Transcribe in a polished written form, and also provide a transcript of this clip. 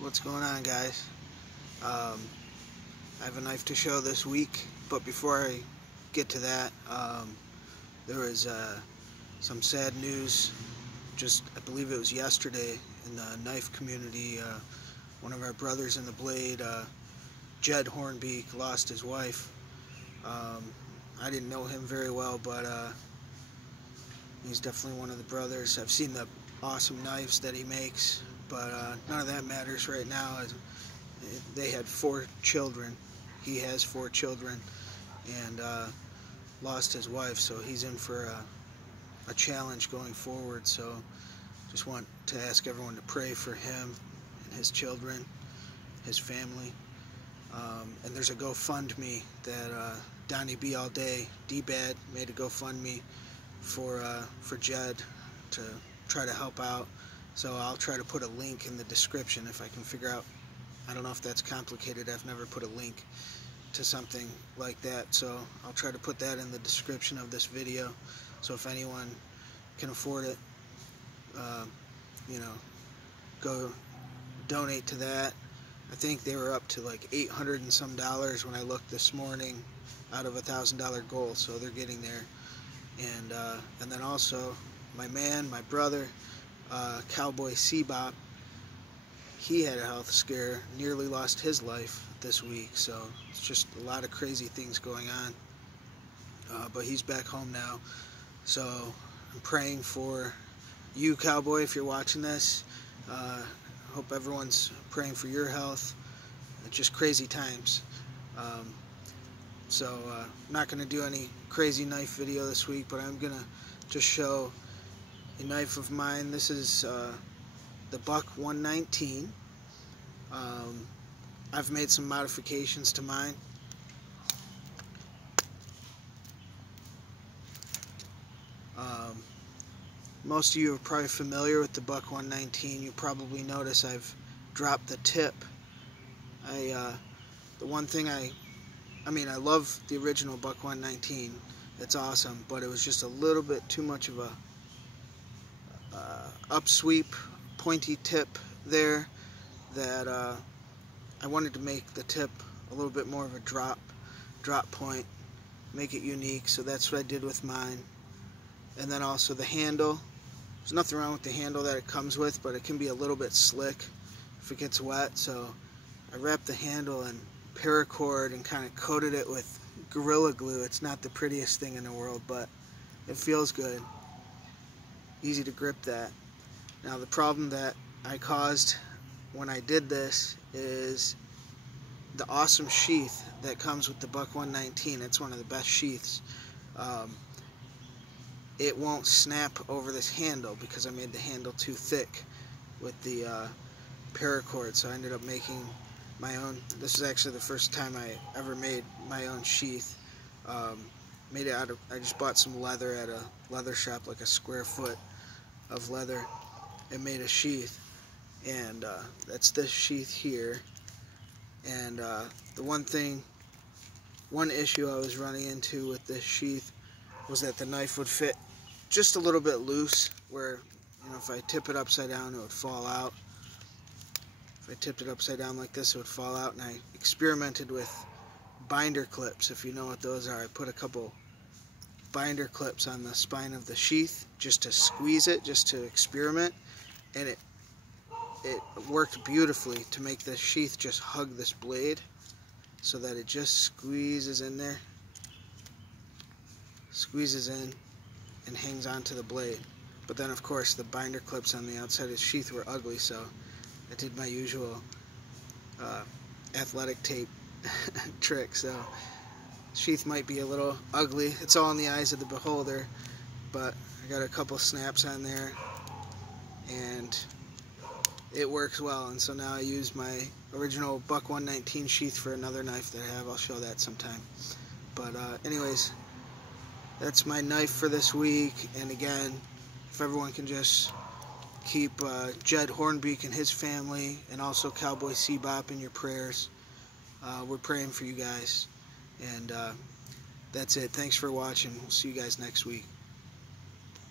What's going on, guys? I have a knife to show this week, but before I get to that, there was some sad news just, I believe it was yesterday, in the knife community. One of our brothers in the blade, Jed Hornbeak, lost his wife. I didn't know him very well, but he's definitely one of the brothers. I've seen the awesome knives that he makes, but none of that matters right now. They had 4 children. He has 4 children, and lost his wife, so he's in for a challenge going forward. So just want to ask everyone to pray for him and his children, his family. And there's a GoFundMe that Donnie B All Day, D-Bad, made a GoFundMe for Jed to try to help out. So I'll try to put a link in the description if I can figure out. I don't know if that's complicated. I've never put a link to something like that, so I'll try to put that in the description of this video. So if anyone can afford it, go donate to that. I think they were up to like $800 and some when I looked this morning, out of $1,000 goal, so they're getting there. And then also my brother, Cowboy C Bop, he had a health scare, nearly lost his life this week, so it's just a lot of crazy things going on. But he's back home now, so I'm praying for you, Cowboy, if you're watching this. Hope everyone's praying for your health. It's just crazy times. So I'm not going to do any crazy knife video this week, but I'm going to just show a knife of mine. This is the Buck 119. I've made some modifications to mine. Most of you are probably familiar with the Buck 119. You probably notice I've dropped the tip. The one thing I love the original Buck 119. It's awesome, but it was just a little bit too much of a upsweep, pointy tip there, that I wanted to make the tip a little bit more of a drop point, make it unique. So that's what I did with mine. And then also the handle. There's nothing wrong with the handle that it comes with, but it can be a little bit slick if it gets wet. So I wrapped the handle in paracord and kind of coated it with Gorilla Glue. It's not the prettiest thing in the world, but it feels good. Easy to grip that. Now the problem that I caused when I did this is the awesome sheath that comes with the Buck 119. It's one of the best sheaths. It won't snap over this handle because I made the handle too thick with the paracord, so I ended up making my own. This is actually the first time I ever made my own sheath. Made it out of, I just bought some leather at a leather shop, like a square foot of leather, and made a sheath. And that's this sheath here. And the one issue I was running into with this sheath was that the knife would fit just a little bit loose, where, if I tip it upside down, it would fall out. If I tipped it upside down like this, it would fall out. And I experimented with binder clips, if you know what those are. I put a couple binder clips on the spine of the sheath just to squeeze it, just to experiment, and it worked beautifully to make the sheath just hug this blade so that it just squeezes in there, squeezes in and hangs onto the blade. But then of course the binder clips on the outside of the sheath were ugly, so I did my usual athletic tape trick. So sheath might be a little ugly. It's all in the eyes of the beholder, but I got a couple snaps on there and it works well. And so now I use my original Buck 119 sheath for another knife that I have. I'll show that sometime. But anyways, that's my knife for this week. And again, if everyone can just keep Jed Hornbeak and his family, and also Cowboy C Bop, in your prayers. We're praying for you guys. And that's it. Thanks for watching. We'll see you guys next week.